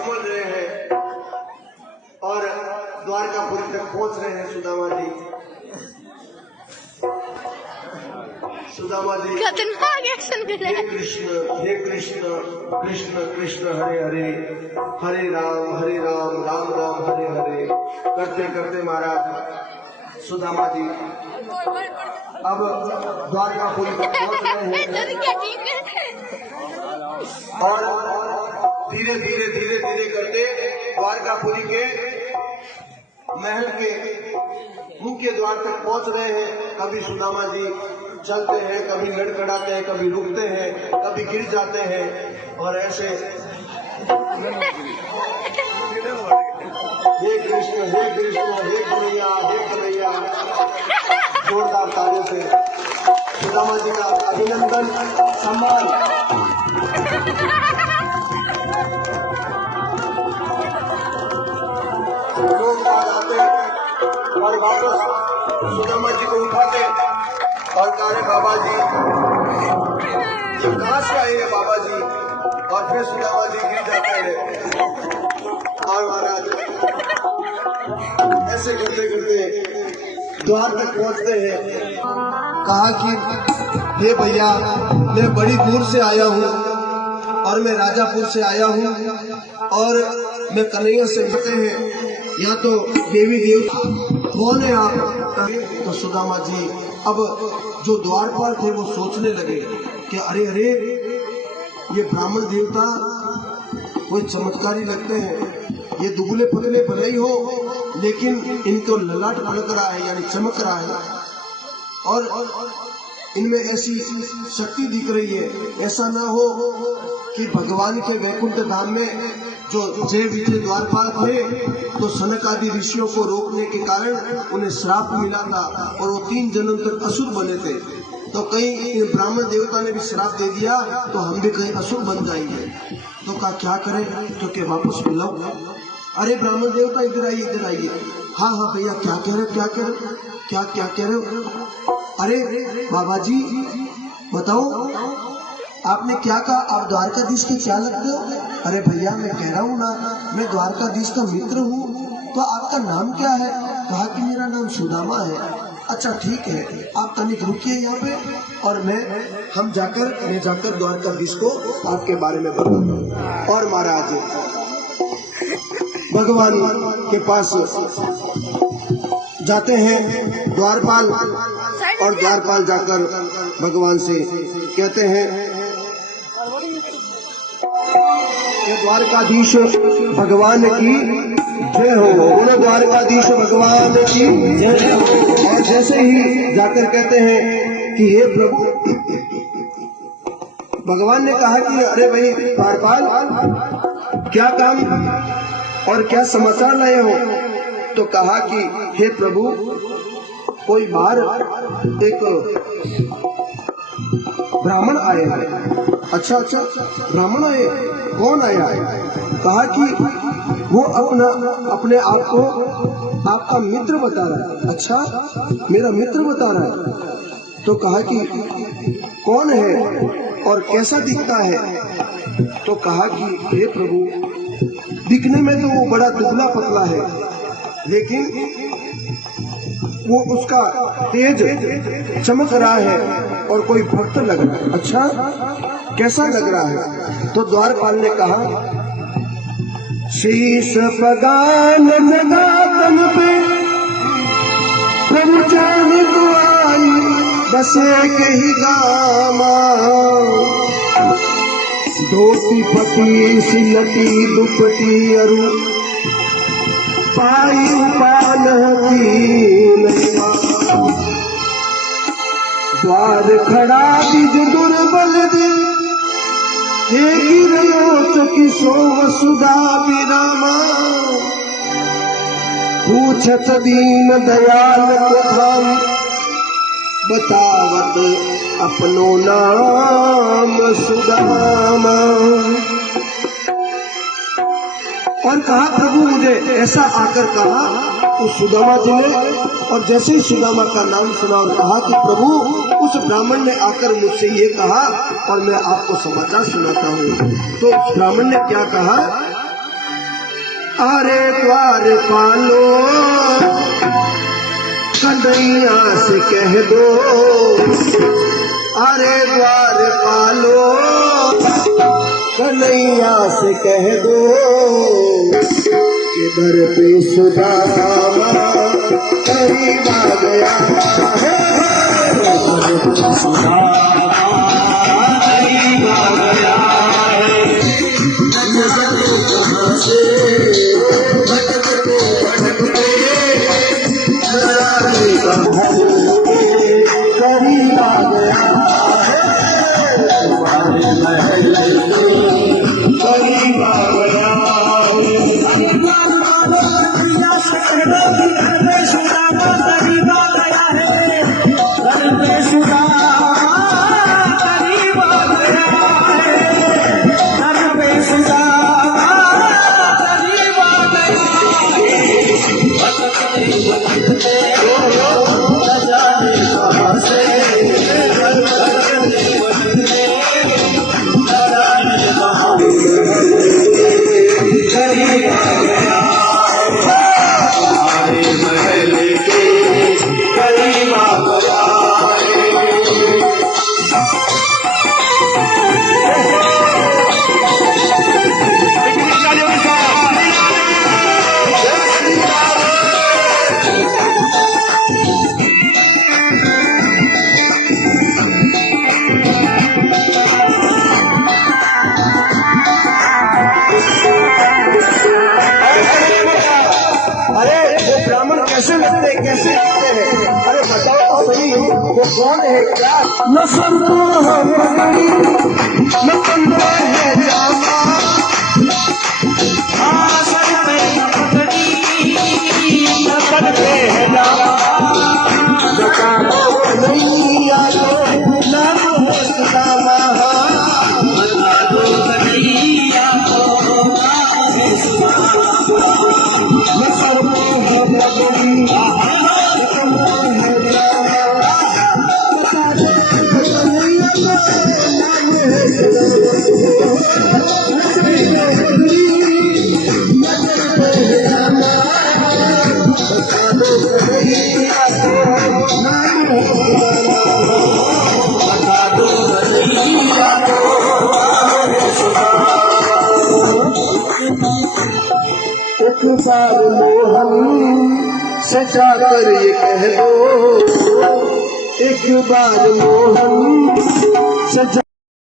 संभल रहे हैं और द्वारकापुरी तक पहुंच रहे हैं सुदामा जी। सुदामा जी हे कृष्ण कृष्ण कृष्ण हरे हरे, हरे राम राम राम हरे हरे करते करते महाराज सुदामा जी अब द्वारकापुरी तक पहुंच रहे हैं और धीरे धीरे धीरे धीरे करते द्वारकापुरी के महल के मुख्य द्वार तक पहुंच रहे हैं। कभी सुदामा जी चलते हैं, कभी लड़खड़ाते हैं, कभी रुकते हैं, कभी गिर जाते हैं और ऐसे हे कृष्ण हे कन्हैया जोरदार तालियों से सुदामा जी का अभिनंदन सम्मान। लोग आते और वापस सुदामा जी को उठाते और कहा बाबा जी जब कहाँ से आए हैं बाबा जी, और फिर सुदामा जी गिर जाते हैं और महाराज ऐसे करते करते द्वार तक पहुंचते हैं। कहा कि हे भैया मैं बड़ी दूर से आया हूँ और मैं राजापुर से आया हूँ और मैं कन्हैया से मिलते हैं, या तो देवी देवता कौन है आप? तो सुदामा जी अब जो द्वारपाल थे वो सोचने लगे कि अरे अरे ये ब्राह्मण देवता कोई चमत्कारी लगते हैं, ये दुबले पतले भले ही हो लेकिन इनको ललाट पलक रहा है यानी चमक रहा है और इनमें ऐसी शक्ति दिख रही है। ऐसा ना हो कि भगवान के वैकुंठ धाम में जो जय विजय द्वारपाल थे तो सनक आदि ऋषियों को रोकने के कारण उन्हें श्राप मिला था और वो 3 जन्म तक असुर बने थे। तो कहीं ब्राह्मण देवता ने भी श्राप दे दिया तो हम भी कहीं असुर बन जाएंगे। तो कहा क्या करें, तो क्या वापस बुलाओ। अरे ब्राह्मण देवता इधर आइए। हाँ हाँ भैया क्या कह रहे हो? अरे बाबा जी बताओ आपने क्या कहा, आप द्वारकाधीश के क्या लगते हो? अरे भैया मैं कह रहा हूँ ना मैं द्वारकाधीश का मित्र हूँ। तो आपका नाम क्या है? कहा कि मेरा नाम सुदामा है। अच्छा ठीक है, आप तनिक रुकिए यहाँ पे और हम जाकर द्वारकाधीश को आपके बारे में बताऊंगा। और महाराज भगवान के पास जाते हैं द्वारपाल और द्वारपाल जाकर भगवान से कहते हैं कि द्वारकाधीश भगवान की जय हो, बोलो द्वारकाधीश भगवान की जय हो। और जैसे ही जाकर कहते हैं कि हे प्रभु, भगवान ने कहा कि अरे भाई द्वारपाल क्या काम और क्या समाचार लाए हो? तो कहा कि हे प्रभु कोई बाहर एक ब्राह्मण आए हैं। अच्छा ब्राह्मण आए, कौन आया? कहा कि वो अपने आप को आपका मित्र बता रहा है। अच्छा मेरा मित्र बता रहा है। तो कहा कि कौन है और कैसा दिखता है? तो कहा कि हे प्रभु दिखने में तो वो बड़ा दुबला पतला है लेकिन वो उसका तेज चमक रहा है और कोई भक्त लग रहा है। अच्छा कैसा लग रहा है? तो द्वारपाल ने कहा शीश पगान लगा तन पे प्रभु चाहे तो आई बस एक ही गामा, धोती फटी सिलटी दुपटी अरु पाई पान द्वार खड़ा बिज दुर्बल दे चकी सो वसुधा विरामा, पूछत दीन दयाल को धाम बतावत अपनो नाम सुदामा। और कहा प्रभु मुझे ऐसा आकर कहा। तो सुदामा जी ने और जैसे ही सुदामा का नाम सुना और कहा कि प्रभु उस ब्राह्मण ने आकर मुझसे ये कहा और मैं आपको समाचार सुनाता हूँ। तो ब्राह्मण ने क्या कहा अरे द्वार पालो कन्हैया से कह दो, अरे द्वार पालो कन्हैया से कह दो कि दर पे सुदामा करीब आ गया है, दर पे सुदामा करीब आ गया है। कहाँ से भटकते भटकते नजारे का करीब आ गया है, तुम्हारे महल करीब आ गया कैसे लगते कैसे लगते हैं? अरे बताओ तो सही, वो कौन है क्या? न संतो हम न संतो है जामा, सर पे पगड़ी न करते है जामा, बता दो नहीं आयो नाम है सुदामा, बता दो नहीं आयो नाम है सुदामा, न संतो हम एक बार मोहन सजा कर ये कह दो, एक बार मोहन सजा